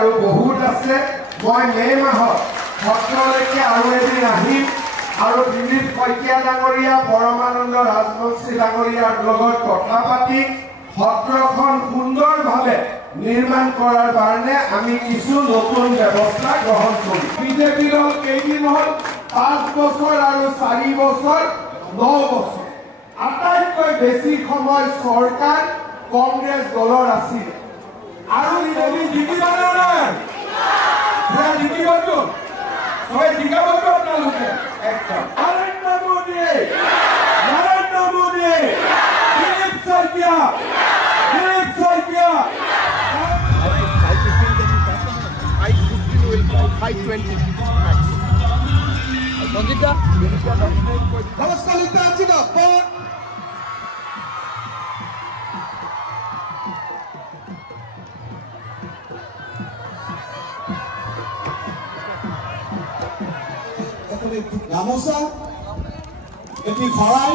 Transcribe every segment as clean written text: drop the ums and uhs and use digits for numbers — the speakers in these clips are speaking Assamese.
আৰু বহুত আছে মই মে মাহত সত্ৰলৈকে আৰু এদিন আহিম আৰু দিলীপ শইকীয়া ডাঙৰীয়া পৰমানন্দ ৰাজবংশী ডাঙৰীয়াৰ লগত কথা পাতি সত্ৰখন সুন্দৰভাৱে নিৰ্মাণ কৰাৰ কাৰণে আমি কিছু নতুন ব্যৱস্থা গ্ৰহণ কৰিম বিজেপি দল কেইদিন হ'ল 5 বছৰ আৰু 4 বছৰ 9 বছৰ আটাইতকৈ বেছি সময় চৰকাৰ কংগ্ৰেছ দলৰ আছিল আৰু আমি জিকিবানে নাই জিকিবতো সবাই জিকাবতো আপোনালোকে একদম নৰেন্দ্ৰ মোদী দিলীপ শইকীয়া গামোচা এটি খৰাই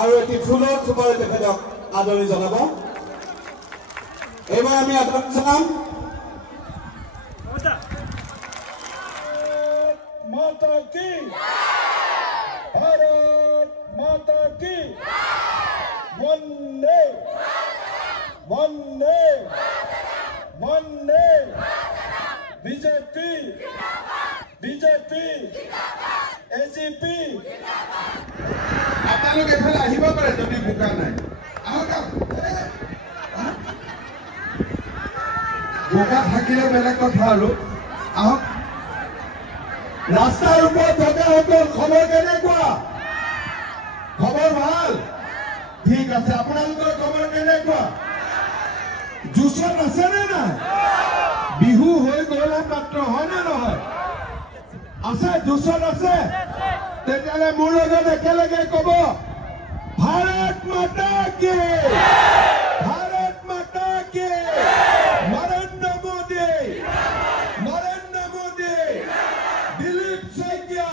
আৰু এটি ফুলৰ থোপাৰে তেখেতক আদৰণি জনাব এইবাৰ আমি আদৰণি জনাম माता की भारत माता की वंदे वंदे वंदे बीजेपी बीजेपी एजीपी আপোনালোক এফালে আহিব পাৰে যদি বোকা নাই বোকা থাকিলে বেলেগ কথা আৰু আহক ৰাস্তাৰ ওপৰত থকাসকল খবৰ কেনেকুৱা খবৰ ভাল ঠিক আছে আপোনালোকৰ খবৰ কেনেকুৱা জুচত আছেনে নাই বিহু হৈ গ'লে মাত্ৰ হয়নে নহয় আছে জুচত আছে তেতিয়াহ'লে মোৰ লগত একেলগে ক'ব ভাৰত মাতা কি নৰেন্দ্ৰ মোদী দিলীপ শইকীয়া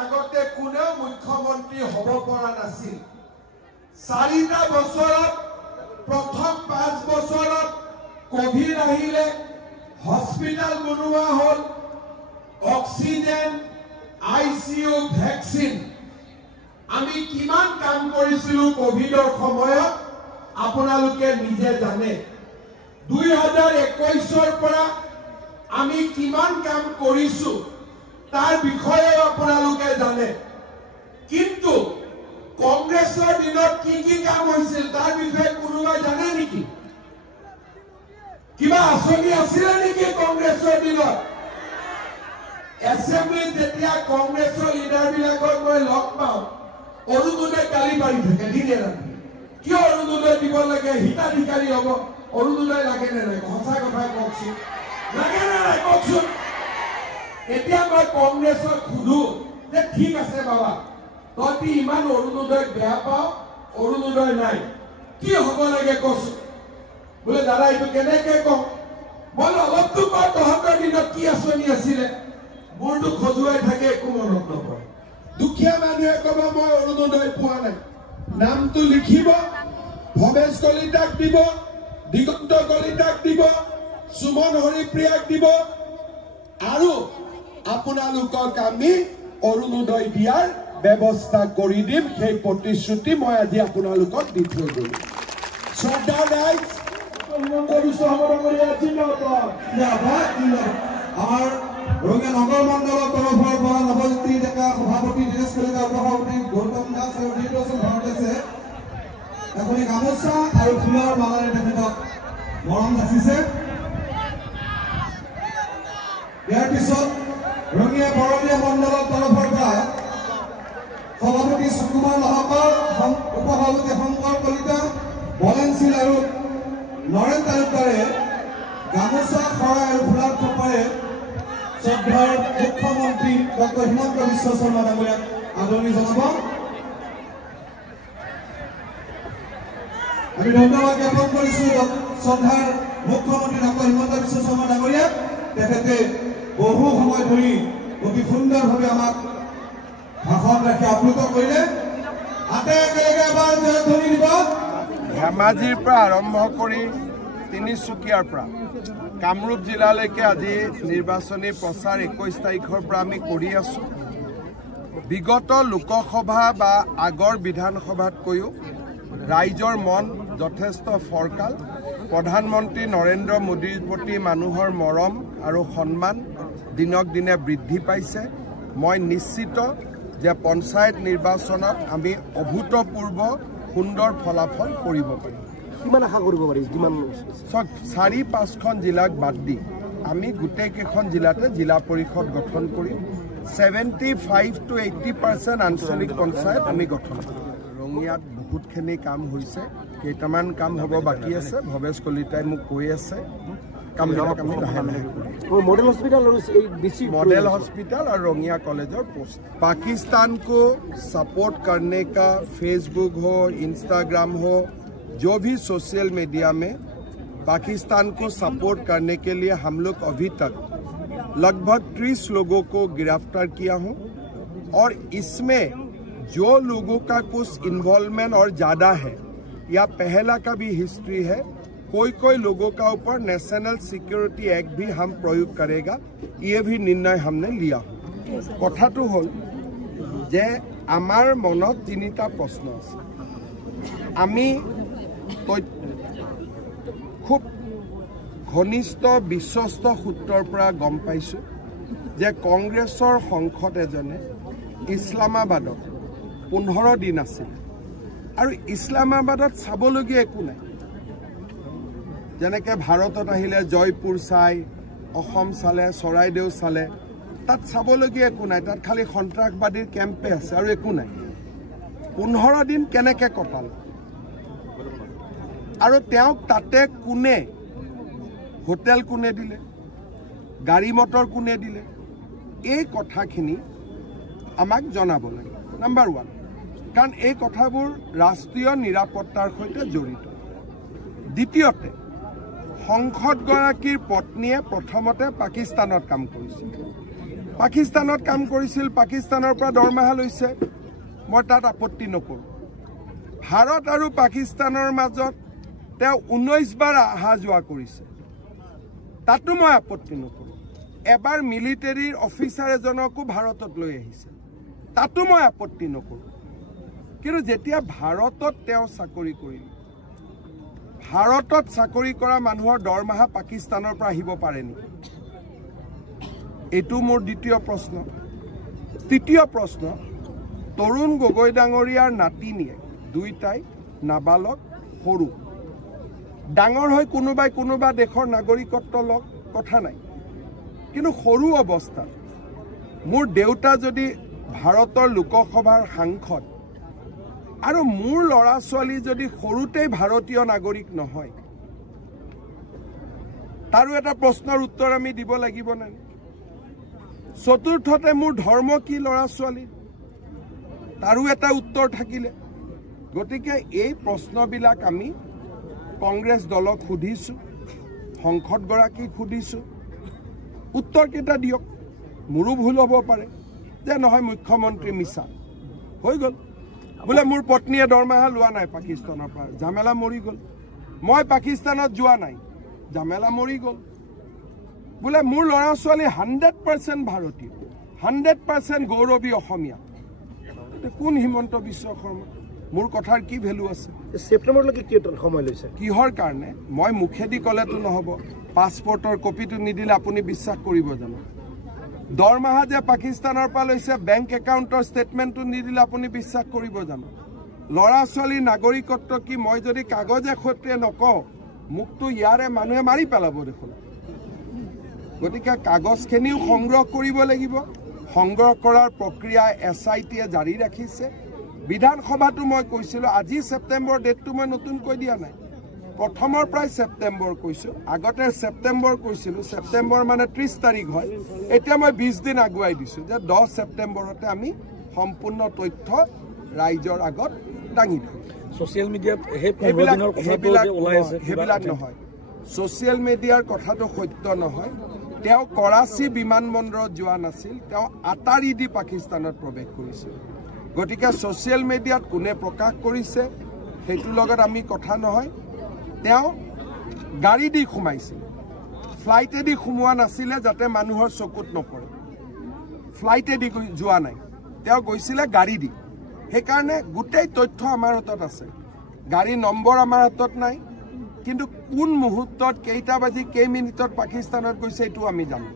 আগতে কোনেও মুখ্যমন্ত্ৰী হ'ব পৰা নাছিল 4টা বছৰত প্ৰথম 5 বছৰত কোভিড আহিলে হস্পিটাল বনোৱা হ'ল অক্সিজেন আইচিইউ ভ্যাকচিন আমি কিমান কাম কৰিছিলো কোভিডৰ সময়ত আপোনালোকে নিজে জানে 2021ৰ পৰা আমি কিমান কাম কৰিছো তাৰ বিষয়ে আপোনালোকে জানে কিন্তু কংগ্ৰেছৰ দিনত কি কাম হৈছিল তাৰ বিষয়ে কোনোবাই জানে নেকি কিবা আঁচনি আছিল নেকি কংগ্ৰেছৰ দিনত এছেম্বলি যেতিয়া কংগ্ৰেছৰ লিডাৰবিলাকক মই লগ পাওঁ অৰুণোদয় গালি পাৰি থাকে দিনে ৰাতি কিয় অৰুণোদয় দিব লাগে হিতাধিকাৰী হ'ব অৰুণোদয় লাগে নে নাই সঁচা কথা কওকচোন লাগে নে নাই কওকচোন এতিয়া মই কংগ্ৰেছক সুধো যে ঠিক আছে বাবা তহঁতি ইমান অৰুণোদয় বেয়া পাওঁ অৰুণোদয় নাই কি হ'ব লাগে কচোন বোলে দাদা এইটো কেনেকে কওঁ মই অলপতো কওঁ তহঁতৰ দিনত কি আঁচনি আছিলে মোৰতো খজুৱাই থাকে একো মনত নপৰে দুখীয়া মানুহে ক'ব মই অৰুণোদয় পোৱা নাই নামটো লিখিব ভৱেশ কলিতাক দিব দিগন্ত কলিতাক দিব সুমন হৰিপ্ৰিয়াক দিব আৰু আপোনালোকক আমি অৰুণোদয় দিয়াৰ ব্যৱস্থা কৰি দিম সেই প্ৰতিশ্ৰুতি মই আজি আপোনালোকক দি থৈ গ'লো শ্ৰদ্ধা ৰাইজ আমাৰ ৰঙিয়া নগৰ মণ্ডলৰ তৰফৰ পৰা নৱজ্যোতি ডেকা সভাপতি দিনেশ কলিতা সভাপতি গৌতম দাস আৰু নিৰ্বাচন ভৰতেছে এখনি গামোচা আৰু ফুলৰ মালাৰে তেখেতক মৰম যাচিছে ইয়াৰ পিছত ৰঙিয়া বৰমীয়া মণ্ডলৰ তৰফৰ পৰা সভাপতি সুকুমাৰ লাহকৰ উপসভাপতি শংকৰ কলিতা বলেনশীল আৰু নৰেন তালুকদাৰে গামোচা শৰাই আৰু ফুলৰ থোপাৰে শ্ৰদ্ধাৰ মুখ্যমন্ত্ৰী ডক্টৰ হিমন্ত বিশ্ব শৰ্মা ডাঙৰীয়াক আদৰণি জনাব আমি ধন্যবাদ জ্ঞাপন কৰিছো শ্ৰদ্ধাৰ মুখ্যমন্ত্ৰী ডক্টৰ হিমন্ত বিশ্ব শৰ্মা ডাঙৰীয়াক তেখেতে বহু সময় ধৰি অতি সুন্দৰভাৱে আমাক ভাষণ ৰাখি আপ্লুত কৰিলে হাতে একেলগে এবাৰ জয়ধ্বনি দিব ধেমাজিৰ পৰা আৰম্ভ কৰি তিনিচুকীয়াৰ পৰা কামৰূপ জিলালৈকে আজি নিৰ্বাচনী প্ৰচাৰ 21 তাৰিখৰ পৰা আমি কৰি আছোঁ। বিগত লোকসভা বা আগৰ বিধানসভাতকৈও ৰাইজৰ মন যথেষ্ট ফৰকাল। প্ৰধানমন্ত্ৰী নৰেন্দ্ৰ মোদীৰ প্ৰতি মানুহৰ মৰম আৰু সন্মান দিনক দিনে বৃদ্ধি পাইছে। মই নিশ্চিত যে পঞ্চায়ত নিৰ্বাচনত আমি অভূতপূৰ্ব সুন্দৰ ফলাফল কৰিব পাৰিম। কিমান আশা কৰিব পাৰি? কিমান 4-5খন জিলাক বাদ দি আমি গোটেইকেইখন জিলাতে জিলা পৰিষদ গঠন কৰিম। 75 to 80% আঞ্চলিক পঞ্চায়ত আমি গঠন কৰিম। ৰঙিয়াত বহুতখিনি কাম হৈছে, কেইটামান কাম হ'ব বাকী আছে। ভৱেশ কলিতাই মোক কৈ আছে কামবিলাক আমি লাহে লাহে কৰিম। मॉडल हॉस्पिटल और रोंगिया कॉलेज और पोस्ट। पाकिस्तान को सपोर्ट करने का फेसबुक हो, इंस्टाग्राम हो, जो भी सोशल मीडिया में पाकिस्तान को सपोर्ट करने के लिए हम लोग अभी तक लगभग 30 लोगों को गिरफ्तार किया हूं और इसमें जो लोगों का कुछ इन्वॉल्वमेंट और ज़्यादा है या पहला का भी हिस्ट्री है, कोई लोगों का ऊपर नेशनल सिक्योरिटी एक्ट भी हम प्रयोग करेगा, ये भी निर्णय हमने लिया। कथाटो हल जे आमार मनत 3टा प्रश्न आछे। आमी खूब घनिष्ठ विश्वस्त सूत्ৰৰ পৰা গম পাইছো যে কংগ্ৰেছৰ সংসদ এজনে ইছলামাবাদত 15 দিন আছিল আৰু ইছলামাবাদত চাবলগীয়া একো নাই। যেনেকৈ ভাৰতত আহিলে জয়পুৰ চাই, অসম চালে, চৰাইদেউ চালে, তাত চাবলগীয়া একো নাই। তাত খালি সন্ত্ৰাসবাদীৰ কেম্পে আছে আৰু একো নাই। 15 দিন কেনেকৈ কটাল আৰু তেওঁক তাতে কোনে হোটেল কোনে দিলে, গাড়ী মটৰ কোনে দিলে, এই কথাখিনি আমাক জনাব লাগে। নাম্বাৰ 1, কাৰণ এই কথাবোৰ ৰাষ্ট্ৰীয় নিৰাপত্তাৰ সৈতে জড়িত। দ্বিতীয়তে, সংসদগৰাকীৰ পত্নীয়ে প্ৰথমতে পাকিস্তানত কাম কৰিছিল। পাকিস্তানৰ পৰা দৰমহা লৈছে, মই তাত আপত্তি নকৰোঁ। ভাৰত আৰু পাকিস্তানৰ মাজত তেওঁ 19 বাৰ অহা যোৱা কৰিছে, তাতো মই আপত্তি নকৰোঁ। এবাৰ মিলিটাৰীৰ অফিচাৰ এজনকো ভাৰতত লৈ আহিছে, তাতো মই আপত্তি নকৰোঁ। কিন্তু যেতিয়া ভাৰতত তেওঁ চাকৰি কৰিল, ভাৰতত চাকৰি কৰা মানুহৰ দৰমহা পাকিস্তানৰ পৰা আহিব পাৰে নেকি? এইটো মোৰ দ্বিতীয় প্ৰশ্ন। তৃতীয় প্ৰশ্ন, তৰুণ গগৈ ডাঙৰীয়াৰ নাতিনীয়ে দুইটাই নাবালক, সৰু। ডাঙৰ হৈ কোনোবা দেশৰ নাগৰিকত্ব লওক, কথা নাই। কিন্তু সৰু অৱস্থাত মোৰ দেউতা যদি ভাৰতৰ লোকসভাৰ সাংসদ আৰু মোৰ ল'ৰা ছোৱালী যদি সৰুতেই ভাৰতীয় নাগৰিক নহয়, তাৰো এটা প্ৰশ্নৰ উত্তৰ আমি দিব লাগিব নাই? চতুৰ্থতে, মোৰ ধৰ্ম কি ল'ৰা ছোৱালী, তাৰো এটা উত্তৰ থাকিলে। গতিকে এই প্ৰশ্নবিলাক আমি কংগ্ৰেছ দলক সুধিছোঁ, সংসদগৰাকীক সুধিছোঁ, উত্তৰকেইটা দিয়ক। মোৰো ভুল হ'ব পাৰে যে নহয় মুখ্যমন্ত্ৰী মিছা হৈ গ'ল, বোলে মোৰ পত্নীয়ে দৰমহা লোৱা নাই পাকিস্তানৰ পৰা, ঝামেলা মৰি গ'ল। মই পাকিস্তানত যোৱা নাই, ঝামেলা মৰি গ'ল। বোলে মোৰ ল'ৰা ছোৱালী 100% ভাৰতীয়, 100% গৌৰৱী অসমীয়া। কোন হিমন্ত বিশ্ব শৰ্মা? মোৰ কথাৰ কি ভেলু আছে? ছেপ্টেম্বৰলৈকে কি সময় লৈছে? কিহৰ কাৰণে? মই মুখেদি ক'লেতো নহ'ব। পাছপৰ্টৰ কপিটো নিদিলে আপুনি বিশ্বাস কৰিব জানো? দৰমহা যে পাকিস্তানৰ পৰা লৈছে, বেংক একাউণ্টৰ ষ্টেটমেণ্টটো নিদিলে আপুনি বিশ্বাস কৰিব জানো? ল'ৰা ছোৱালীৰ নাগৰিকত্ব কি মই যদি কাগজে সৈতে নকওঁ, মোকতো ইয়াৰে মানুহে মাৰি পেলাব দেখোন। গতিকে কাগজখিনিও সংগ্ৰহ কৰিব লাগিব। সংগ্ৰহ কৰাৰ প্ৰক্ৰিয়া SITয়ে জাৰি ৰাখিছে। বিধানসভাটো মই কৈছিলোঁ, আজি ছেপ্টেম্বৰ ডেটটো মই নতুনকৈ দিয়া নাই, প্ৰথমৰ পৰাই ছেপ্টেম্বৰ কৈছোঁ। আগতে ছেপ্টেম্বৰ কৈছিলোঁ, ছেপ্টেম্বৰ মানে 30 তাৰিখ হয়। এতিয়া মই 20 দিন আগুৱাই দিছোঁ যে 10 ছেপ্টেম্বৰতে আমি সম্পূৰ্ণ তথ্য ৰাইজৰ আগত দাঙি ধৰিম। ছ'চিয়েল মিডিয়াত সেইবিলাক নহয়, ছ'চিয়েল মিডিয়াৰ কথাটো সত্য নহয়। তেওঁ কৰাচী বিমানবন্দৰত যোৱা নাছিল, তেওঁ আটাৰি দি পাকিস্তানত প্ৰৱেশ কৰিছিল। গতিকে ছ'চিয়েল মিডিয়াত কোনে প্ৰকাশ কৰিছে সেইটোৰ লগত আমি কথা নহয়। তেওঁ গাড়ী দি সোমাইছিল ফ্লাইটেদি সোমোৱা নাছিলে যাতে মানুহৰ চকুত নপৰে ফ্লাইটেদি যোৱা নাই তেওঁ গৈছিলে গাড়ী দি সেইকাৰণে গোটেই তথ্য আমাৰ হাতত আছে গাড়ী নম্বৰ আমাৰ হাতত নাই কিন্তু কোন মুহূৰ্তত কেইটা বাজি কেই মিনিটত পাকিস্তানত গৈছে এইটো আমি জানো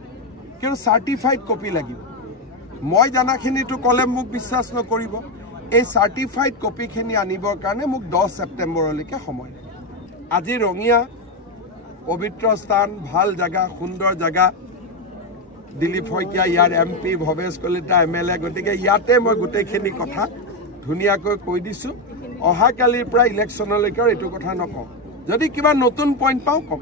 কিন্তু চাৰ্টিফাইড কপি লাগিব মই জানাখিনিটো কলে মোক বিশ্বাস নকৰিব এই চাৰ্টিফাইড কপিখিনি আনিবৰ কাৰণে মোক 10 ছেপ্টেম্বৰলৈকে সময় আজি ৰঙিয়া পবিত্ৰ স্থান ভাল জায়গা সুন্দৰ জায়গা দিলীপ শইকীয়া ইয়াৰ MP ভৱেশ কলিতা MLA গতিকে ইয়াতে মই গোটেইখিনি কথা ধুনীয়াকৈ কৈ দিছো অহা কালিৰ পৰা ইলেকশ্যনলৈকে এইটো কথা নকওঁ যদি কিবা নতুন পইণ্ট পাওঁ কম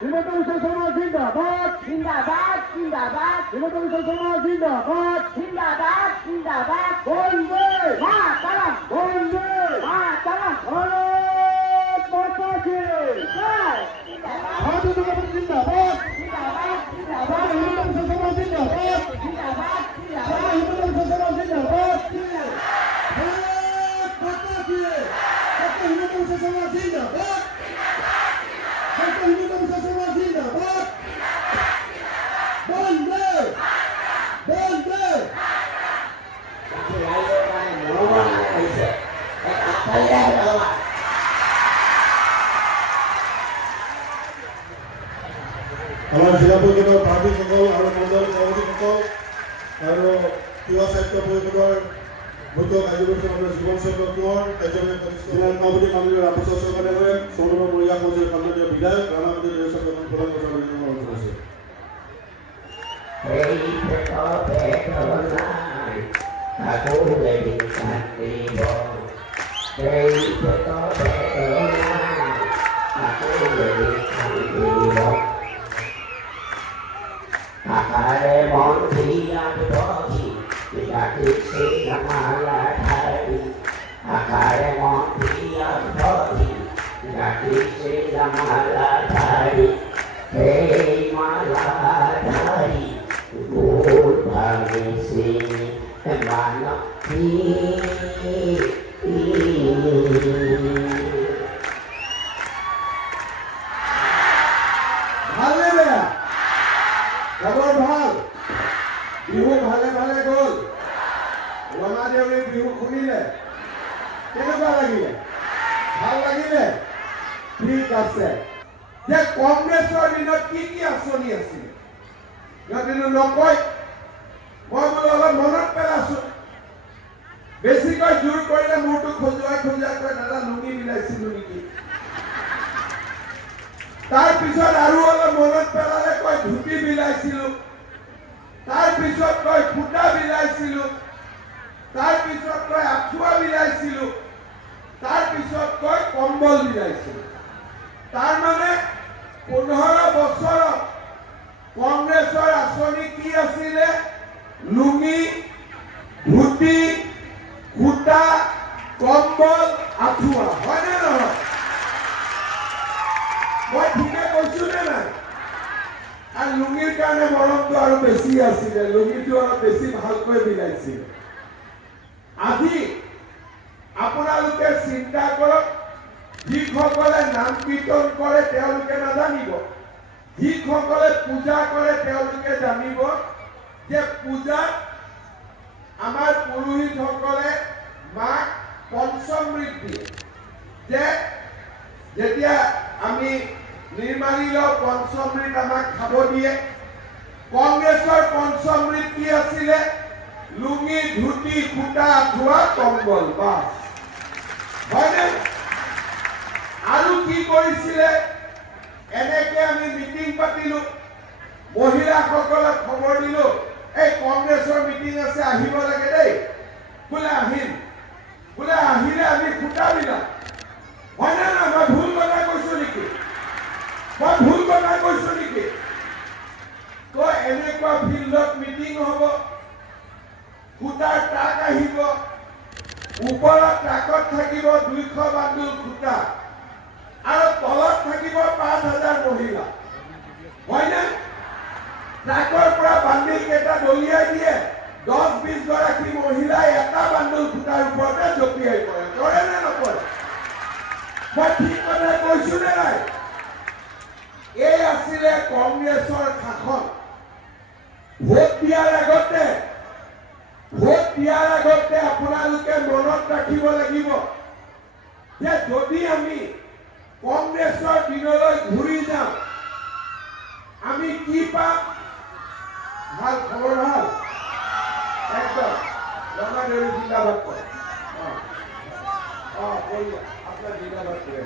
হিমন্ত শৰ্মা জিন্দাবাদ জিন্দাবাদ জিন্দাবাদ হিমন্ত শৰ্মা জিন্দাবাদ জিন্দাবাদ জিন্দাবাদ বন্দে মাতৰম বন্দে মাতৰম ভাৰত মাতা কি ভাৰত মাতা জিন্দাবাদ জিন্দাবাদ জিন্দাবাদ হিমন্ত শৰ্মা জিন্দাবাদ জিন্দাবাদ হিমন্ত শৰ্মা জিন্দাবাদ ভাৰত মাতা কি হিমন্ত শৰ্মা জিন্দাবাদ হিমন্ত শৰ্মা জিন্দাবাদ বন্দে বন্দে আমাৰ জিলা পৰিষদৰ প্ৰাৰ্থীসকল আৰু মণ্ডল সভাপতিসকল আৰু তিৱা সাহিত্য পৰিষদৰ মুখ্য কাৰ্যবাহী আমাৰ জীৱন চন্দ্ৰ কোঁৱৰ কাৰ্যবাহী সভাপতি মাননীয় ৰামপ্ৰসাদ চৰকাৰে সৌৰভ মৰিয়া মন্দিৰ মাননীয় বিধায়ক ৰাণামন্ত্ৰী নিৰ্বাচন প্ৰধান অনুৰোধ কৰিছে Akare monti adibodi, yaki se namala thari. Akare monti adibodi, yaki se namala thari. Hey mala thari, gol bhage se mala খবৰ ভাল বিহু ভালে ভালে গ'ল ৰঙাদেউৰীৰ বিহু শুনিলে কেনেকুৱা লাগিলে ভাল লাগিলে ঠিক আছে যে কংগ্ৰেছৰ দিনত কি কি আঁচনি আছিল কিন্তু নকয় মই বোলো অলপ মনত পেলাইছোঁ বেছিকৈ জোৰ কৰিলে মূৰটো খজুৱাই খজুৱাই কৈ দাদা লুঙি মিলাইছিলোঁ নেকি তাৰ পিছত আৰু অলপ মনত পেলালে কয় ধুতি বিলাইছিলো তাৰ পিছত কয় ফুটা বিলাইছিলো তাৰ পিছত কয় আঁঠুৱা বিলাইছিলো তাৰ পিছত কয় কম্বল বিলাইছিলো তাৰ মানে 15 বছৰত কংগ্ৰেছৰ আঁচনি কি আছিলে লুঙি ধুতি ফুটা কম্বল আঁঠুৱা হয়নে নহয় মই ঠিকে কৈছো নে নাই আৰু লুঙিৰ কাৰণে মৰমটো আৰু বেছি আছিলে লুঙিটো অলপ বেছি ভালকৈ মিলাইছিল আজি আপোনালোকে চিন্তা কৰক যিসকলে নাম কীৰ্তন কৰে তেওঁলোকে নাজানিব যিসকলে পূজা কৰে তেওঁলোকে জানিব যে পূজাত আমাৰ পুৰোহিতসকলে মাক পঞ্চমৃত দিয়ে যে যেতিয়া আমি নিৰ্মালিল পঞ্চমৃত আমাক খাব দিয়ে কংগ্ৰেছৰ পঞ্চমৃত কি আছিলে লুঙি ধুতি ফুটা আঁঠুৱা কম্বল বাছ হয়নে আৰু কি কৰিছিলে এনেকে আমি মিটিং পাতিলো মহিলাসকলক খবৰ দিলো এই কংগ্ৰেছৰ মিটিং আছে আহিব লাগে দেই বোলে আহিম বোলে আহিলে আমি ফুটা বিলাম হয়নে না মই ভুল কথা কৈছো নেকি মই ভুল কথা বান্দুল খুঁটা আৰু তলত থাকিব 5,000 মহিলা হয়নে ট্ৰাকৰ পৰা বান্দিল কেইটা দলিয়াই দিয়ে 10-20 গৰাকী মহিলাই এটা বান্দুল খুঁটাৰ ওপৰতে জঁপিয়াই পৰে কৰে নে নপৰে মই ঠিক কথা কৈছো নে নাই এই আছিলে কংগ্ৰেছৰ শাসন ভোট দিয়াৰ আগতে আপোনালোকে মনত ৰাখিব লাগিব যে যদি আমি কংগ্ৰেছৰ দিনলৈ ঘূৰি যাওঁ আমি কি পাম ভাল খবৰ ভাল একদম ৰঙাদেৱী জিন্দাবাদ কৰে আপোনাৰ জিন্দাবাদ কৰে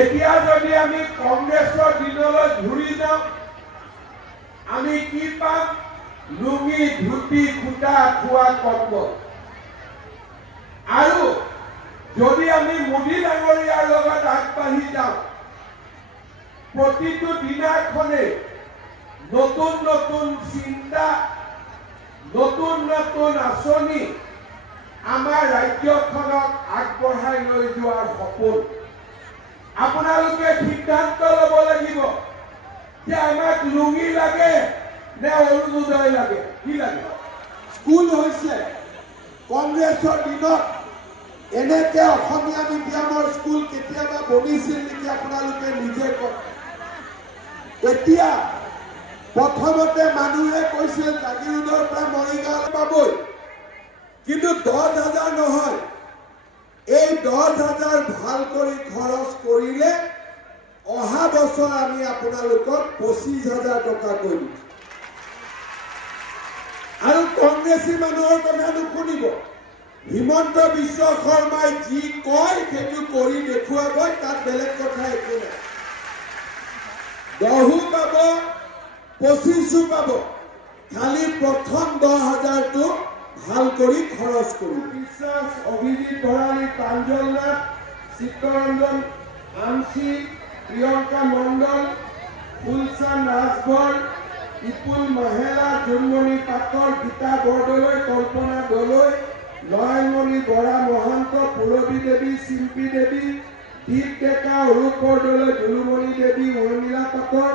এতিয়া যদি আমি কংগ্ৰেছৰ দিনলৈ ঘূৰি যাওঁ আমি কি পাম লুঙি ধুতি খুটা খোৱা কৰ্ম আৰু যদি আমি মোদী ডাঙৰীয়াৰ লগত আগবাঢ়ি যাওঁ প্ৰতিটো দিনাখনে নতুন নতুন চিন্তা নতুন নতুন আঁচনি আমাৰ ৰাজ্যখনক আগবঢ়াই লৈ যোৱাৰ সপোন আপোনালোকে সিদ্ধান্ত ল'ব লাগিব যে আমাক লুঙি লাগে নে অৰুণোদয় লাগে কি লাগে স্কুল হৈছে কংগ্ৰেছৰ দিনত এনেকে অসমীয়া মিডিয়ামৰ স্কুল কেতিয়াবা বনিছিল নেকি আপোনালোকে নিজে কওক এতিয়া প্ৰথমতে মানুহে কৈছিল জাগিৰোডৰ পৰা মৰিগাঁও পাবই কিন্তু 10,000 নহয় এই 10,000 ভাল কৰি খৰচ কৰিলে অহা বছৰ আমি আপোনালোকক 25,000 টকা কৰিম আৰু কংগ্ৰেছী মানুহৰ কথা নুশুনিব হিমন্ত বিশ্ব শৰ্মাই যি কয় সেইটো কৰি দেখুৱাব তাত বেলেগ কথা একো নাই 10 পাব 25 পাব খালি প্ৰথম 10,000টো ভাল কৰি খৰচ কৰো বিশ্বাস অভিজিত ভৰালী প্ৰাঞ্জল নাথ চিত্তৰঞ্জন আমচি প্ৰিয়ংকা মণ্ডল ফুলচান ৰাজভৰ ইপুল মহেলা জুনমণি পাটৰ গীতা বৰদলৈ কল্পনা দলৈ নয়নমণি বৰা মহন্ত পুৰবী দেৱী চিম্পী দেৱী দীপ ডেকা অৰূপ বৰদলৈ দুলুমণি দেৱী উৰ্মিলা পাটৰ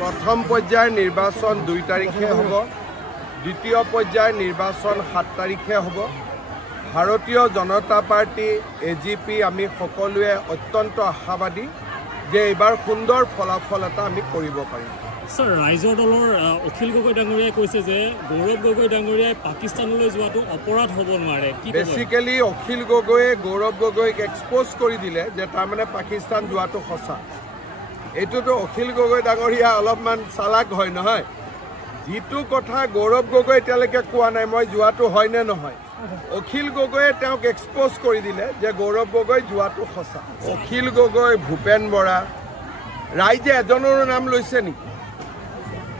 প্ৰথম পৰ্যায়ৰ নিৰ্বাচন 2 তাৰিখে হ'ব দ্বিতীয় পৰ্যায়ৰ নিৰ্বাচন 7 তাৰিখে হ'ব ভাৰতীয় জনতা পাৰ্টি এজিপি আমি সকলোৱে অত্যন্ত আশাবাদী যে এইবাৰ সুন্দৰ ফলাফল এটা আমি কৰিব পাৰিম স্যাৰ ৰাইজৰ দলৰ অখিল গগৈ ডাঙৰীয়াই কৈছে যে গৌৰৱ গগৈ ডাঙৰীয়াই পাকিস্তানলৈ যোৱাটো অপৰাধ হ'ব নোৱাৰে কি বেসিক্যালি অখিল গগৈয়ে গৌৰৱ গগৈক এক্সপোজ কৰি দিলে যে তাৰমানে পাকিস্তান যোৱাটো সঁচা এইটোতো অখিল গগৈ ডাঙৰীয়া অলপমান চালাক হয় নহয় যিটো কথা গৌৰৱ গগৈ এতিয়ালৈকে কোৱা নাই মই যোৱাটো হয় নে নহয় অখিল গগৈয়ে তেওঁক এক্সপোজ কৰি দিলে যে গৌৰৱ গগৈ যোৱাটো সঁচা অখিল গগৈ ভূপেন বৰা ৰাইজে এজনৰো নাম লৈছে নেকি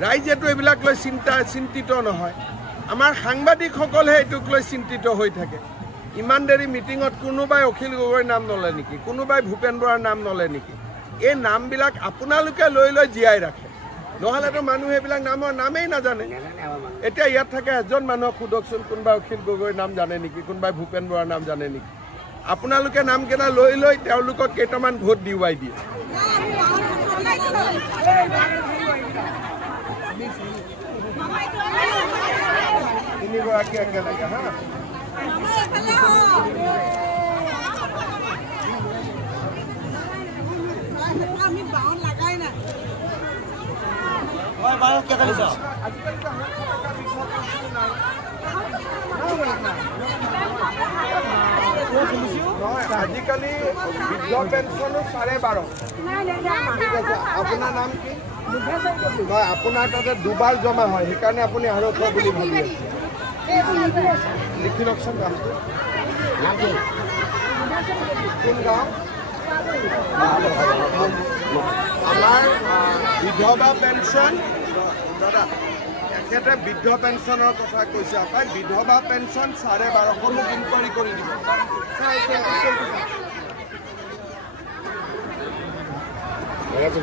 ৰাইজেতো এইবিলাক লৈ চিন্তিত নহয় আমাৰ সাংবাদিকসকলহে এইটোক লৈ চিন্তিত হৈ থাকে ইমান দেৰি মিটিঙত কোনোবাই অখিল গগৈৰ নাম নলয় নেকি কোনোবাই ভূপেন বৰাৰ নাম নলয় নেকি এই নামবিলাক আপোনালোকে লৈ জীয়াই ৰাখে নহ'লেতো মানুহে এইবিলাক নামেই নাজানে এতিয়া ইয়াত থাকে এজন মানুহক সোধকচোন কোনোবাই অখিল গগৈৰ নাম জানে নেকি কোনোবাই ভূপেন বৰাৰ নাম জানে নেকি আপোনালোকে নামকেইটা লৈ তেওঁলোকক কেইটামান ভোট দিওৱাই দিয়ে তিনিগৰাকী একেলগে হা আমি বাউন লাগাই না ওই বাউন কে কৰিস আজিকালি বৃদ্ধ পেঞ্চনো 12.5 ঠিক আছে আপোনাৰ নাম কি নহয় আপোনাৰ তাতে দুবাৰ জমা হয় সেইকাৰণে আপুনি আৰু বুলি ভাবি আছে লিখি লওকচোন নামটো নাম কি কোন গাঁও আমাৰ বিধৱা পেঞ্চন দাদা এখেতে বৃদ্ধ পেঞ্চনৰ কথা কৈছে আকৌ বিধৱা পেঞ্চন 12,500 মোক ইনকুৱাৰী কৰি দিব Yes,